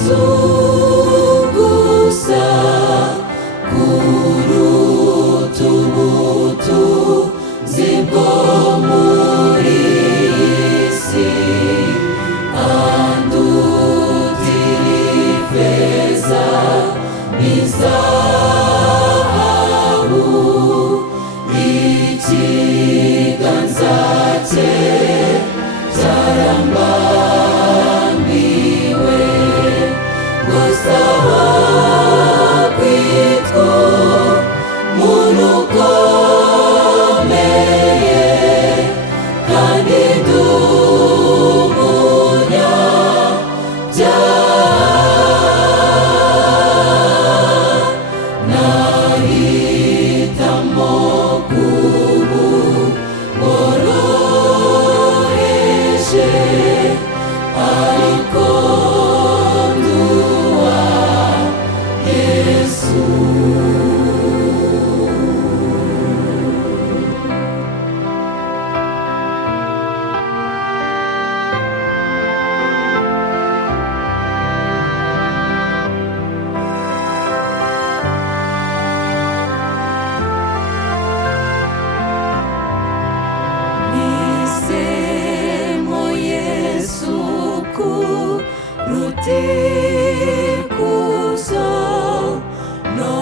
Yesu gusa kuruta ubutunzi bwo muri iyi si, andutira ifeza n'izahabu, ikiganza cye cyarambambiwe, gusa aho kwitwa umuntu ukomeye kandi ndi umunyabyaha, nahitamo kuba woroheje, ariko ndi uwa Yesu. Nisemo Yesu kuruta ikuzo no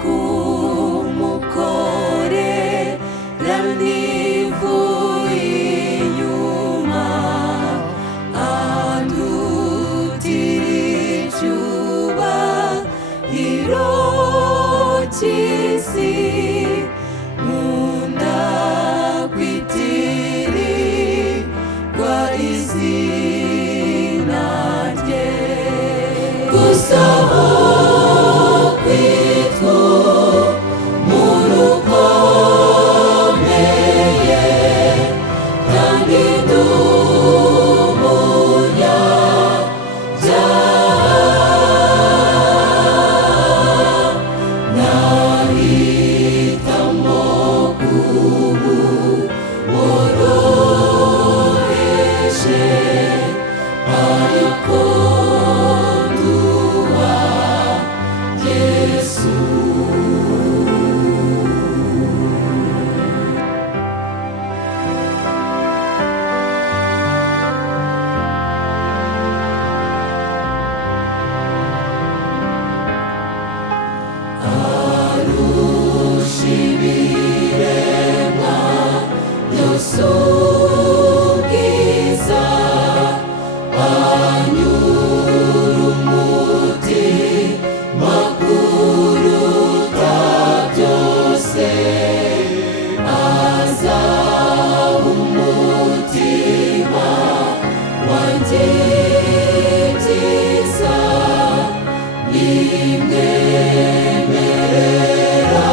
kumukorera nivuye inyuma, andutira icyubahiro cy'isi, nkunda kwitirirwa izina rye, gusa aho kwitwa umuntu ukomeye kandi ndi umunyabyaha, nahitamo kuba woroheje, ariko ndi uwa Yesu. Arusha ibiremwa byose ubwiza, anyura umutima kuruta byose, azaha umutima wanjye byiza, nimwemerera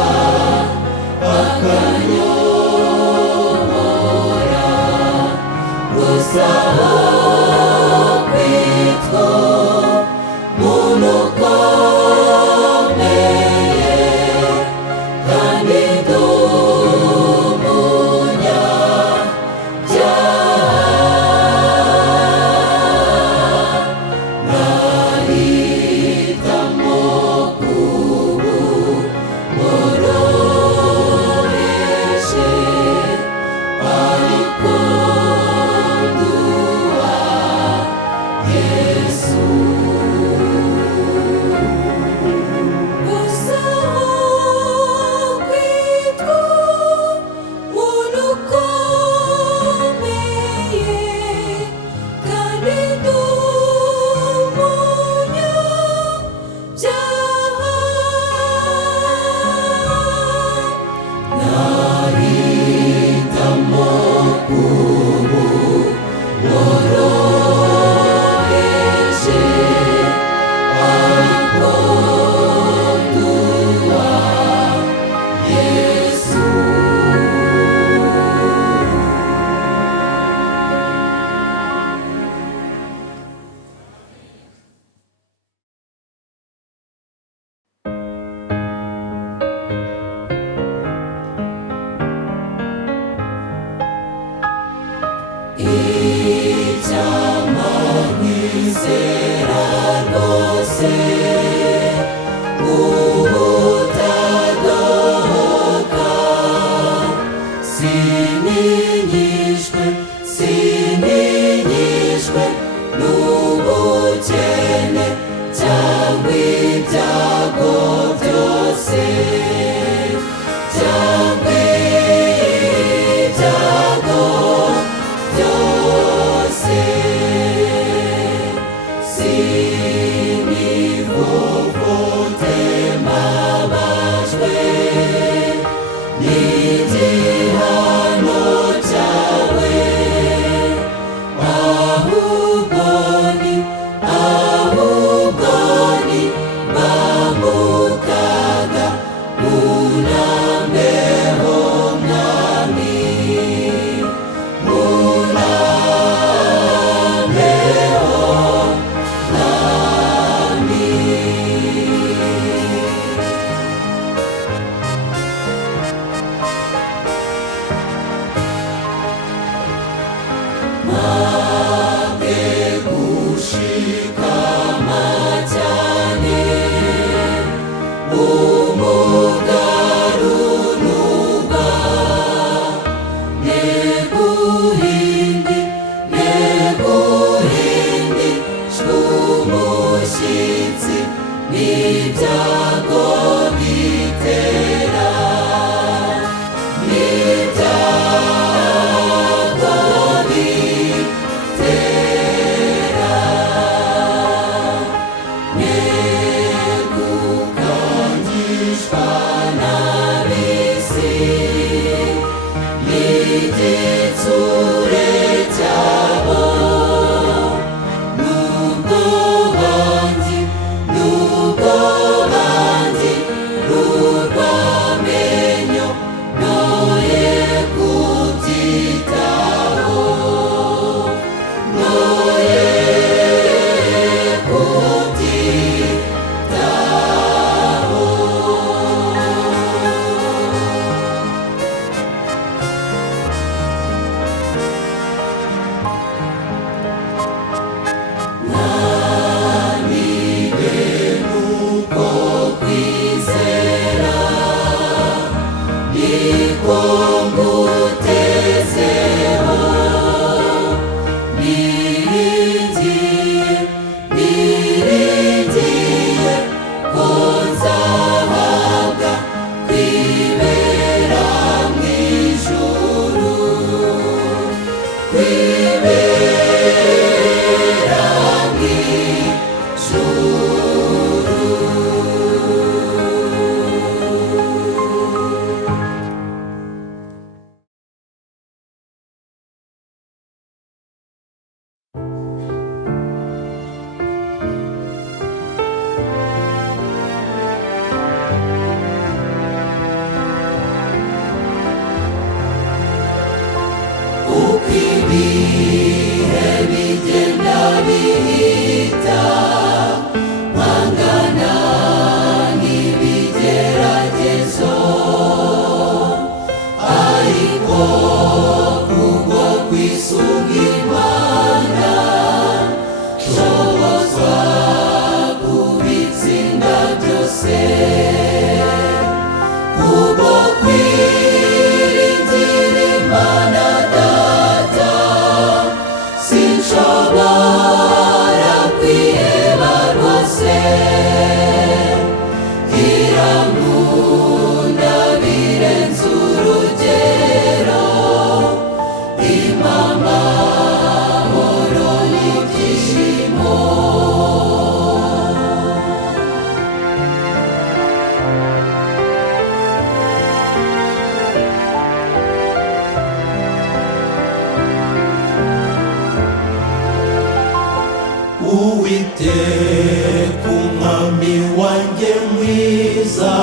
akanyobora, gusa aho kwitwa umuntu ukomeye kandi ndi umunyabyaha, nahitamo kuba woroheje, ariko ndi uwa Yesu. Gusa aho kwitwa umuntu ukomeye kandi ndi umunyabyaha, nahitamo kuba woroheje, ariko ndi uwa Yesu. Icyampa nkizera rwose byose ubutadohoka. Sinigishwe n'ubukene cyangwa ibyago byose, cyangwa ibyago byose. Sinivovote mbabajwe n'igihano cyawe, ahubwo ni mbamukaga unambeho mwami, unambeho mwami. Mage gushikama cyane, umugarunurwa neguhindi shw'umushyitsi n'ibyago bitera, n'ibyago bitera. Negukangishwa n'ab'isi n'igitsure cyabo, nubwo bandi rurwamenyo noye kubyitaho, noye kubyitaho. Naniwe nuko kwizera niko ngutezeho, niringiye ko nzahabwa kwibera mu ijuru, kwibera mu ijuru. Uko ibihe bigenda bihita, mpangana n'ibigeragezo, ariko kubwo kwisunga Imana nshobozwa kubitsinda byose, kubwo kwiringira Imana Data sinshobora kwiheba rwose. Irankunda birenze urugero, impa amahoro n'ibyishimo. Uwiteka umwami wanjye mwiza,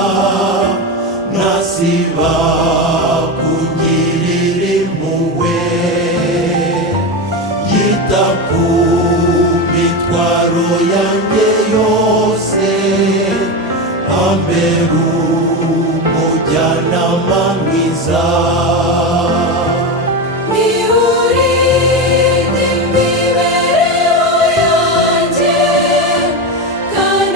ntasiba kungirira impuhwe, yita ku mitwaro yanjye yose, ambera umujyanama mwiza. Niurinde imibereho yanjye, kandi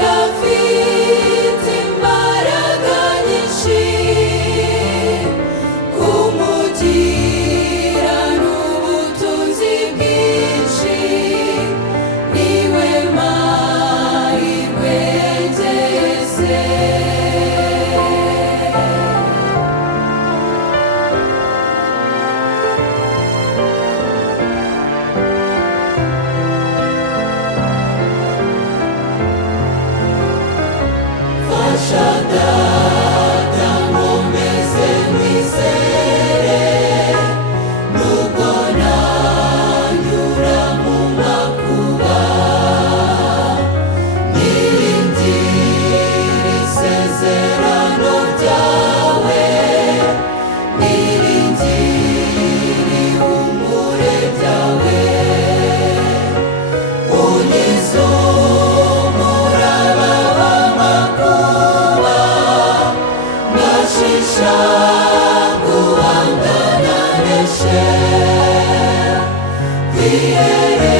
ihere